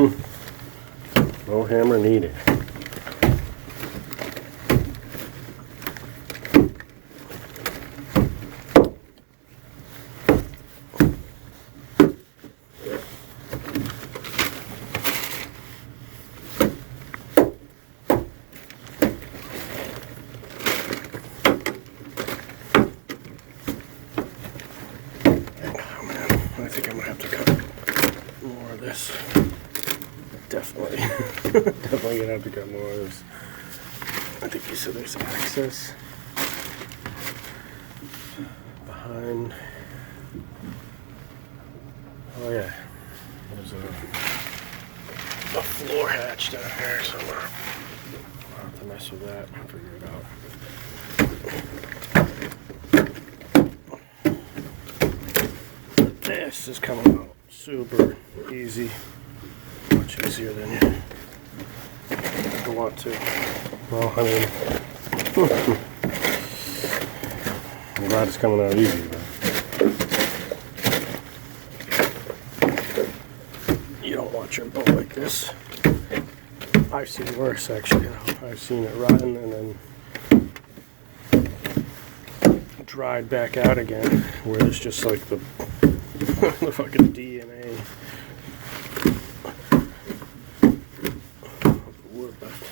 No hammer needed. I think I'm gonna have to cut more of this. Definitely. Definitely gonna have to cut more of this. I think you said there's access behind. Oh yeah. There's a floor hatch down here somewhere. I'll have to mess with that and figure it out. This is coming out super easy, much easier than you want to. Well, I mean, I'm glad it's coming out easy, but you don't want your boat like this. I've seen worse, actually. I've seen it rotten and then dried back out again, where there's just like the the fucking DNA of the wood left.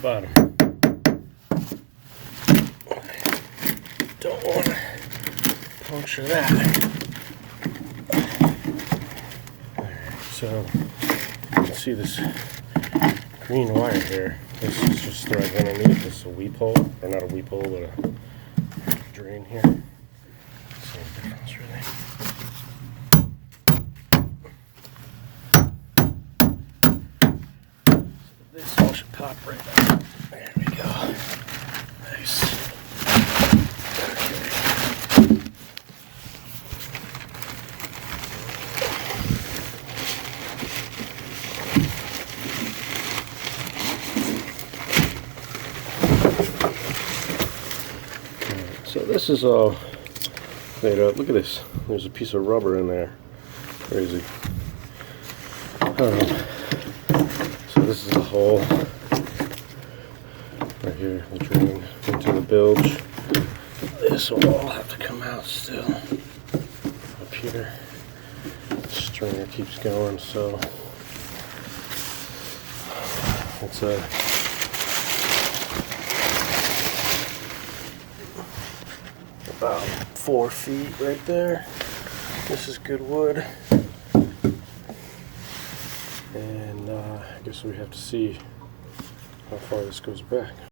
bottom. Don't want to puncture that. Alright, so you can see this green wire here. This is just thread underneath. This is a weep hole, or not a weep hole, but a drain here. Same difference, really. So this all should pop right out. There we go. Nice. Okay. So this is all made up. Look at this. There's a piece of rubber in there. Crazy. So this is the hole right here, the drain into the bilge. This will all have to come out still. Up here, the stringer keeps going, so it's a about 4 feet right there. This is good wood. And I guess we have to see how far this goes back.